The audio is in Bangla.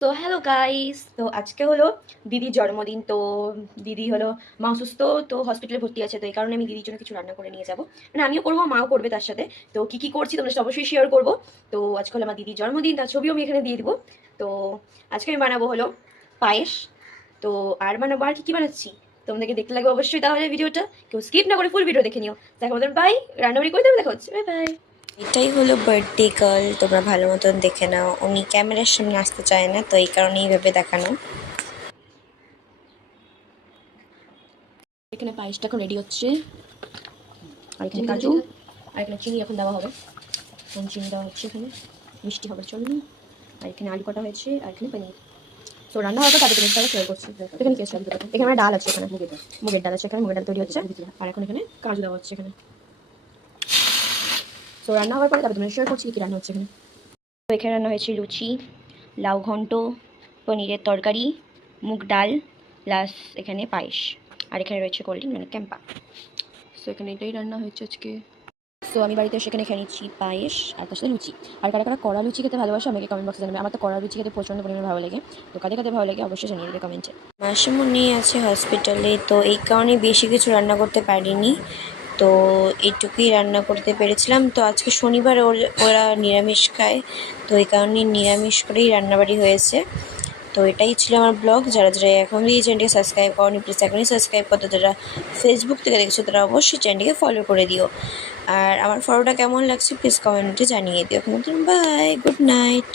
তো হ্যালো গাইস, তো আজকে হলো দিদির জন্মদিন। তো দিদি হলো মা অসুস্থ, তো হসপিটালে ভর্তি আছে। তো এই কারণে আমি দিদির জন্য কিছু রান্না করে নিয়ে যাবো, মানে আমিও করবো, মাও করবে তার সাথে। তো কি কি করছি তোমাদের সাথে অবশ্যই শেয়ার করবো। তো আজকে হলো আমার দিদির জন্মদিন, তার ছবিও আমি এখানে দিয়ে দিব। তো আজকে আমি বানাবো হলো পায়েস। তো আর বানাবো, আর কি কি বানাচ্ছি তোমাদেরকে দেখতে লাগবে অবশ্যই। তাহলে ভিডিওটা কেউ স্কিপ না করে ফুল ভিডিও দেখে নিও। দেখো আমাদের বাই, রান্নাবাড়ি করে দেবে, দেখা হচ্ছে, বাই বাই। এটাই হলো বার্থডে গার্ল, তোমরা ভালো মতন দেখে নাও। উনি ক্যামেরার সামনে আসতে চায় না, তো এই কারণেই ভেবে দেখানো। এখানে পায়েসটা এখন রেডি হচ্ছে, আর এখানে কাজু, আর এখানে চিনি এখন দেওয়া হবে। এখন চিনি দেওয়া হচ্ছে, এখানে মিষ্টি হবে চলুন। আর এখানে আলু কাটা হয়েছে, আর এখানে পনির। তো রান্না হওয়ার পর তাদের জিনিসটা শেয়ার করছি। এখানে কি আছে? এখানে আমার ডাল আছে, এখানে মুগের ডাল আছে, এখানে মুগের ডাল তৈরি হচ্ছে। আর এখন এখানে কাজু দেওয়া হচ্ছে এখানে। তো রান্না হওয়ার পরে তারপর শেয়ার করছি কি রান্না হচ্ছে এখানে। তো এখানে রান্না হয়েছে লুচি, লাউ ঘন্ট, পনিরের তরকারি, মুগ ডাল, প্লাস এখানে পায়েস। আর এখানে রয়েছে কোল্ড ড্রিঙ্ক, মানে ক্যাম্পা। তো এখানে এটাই রান্না হয়েছে আজকে। তো আমি বাড়িতে সেখানে খেয়ে নিচ্ছি পায়েস আর তার সাথে লুচি। আর কারা কারা কড়া লুচি খেতে ভালোবাসে আমাকে কমেন্ট বক্সে জানাবে। আমার তো কড়া লুচি খেতে প্রচণ্ড পরিমাণে ভালো লাগে। তো কাদের কাদের ভালো লাগে অবশ্যই জানিয়ে দেবে কমেন্টে। মাসিমণি আছে হসপিটালে, তো এই কারণে বেশি কিছু রান্না করতে পারিনি। তো এইটুকুই রান্না করতে পেরেছিলাম। তো আজকে শনিবার ওরা নিরামিষ খায়, তো এই কারণে নিরামিষ করেই রান্নাবাড়ি হয়েছে। তো এটাই ছিল আমার ব্লগ। যারা যারা এখন এই চ্যানেলটিকে সাবস্ক্রাইব করনি, প্লিজ এখনই সাবস্ক্রাইব করতে। যারা ফেসবুক থেকে দেখছো তারা অবশ্যই চ্যানেলটিকে ফলো করে দিও। আর আমার ফটোটা কেমন লাগছে প্লিজ কমেন্টে জানিয়ে দিও। এখন বাই, গুড নাইট।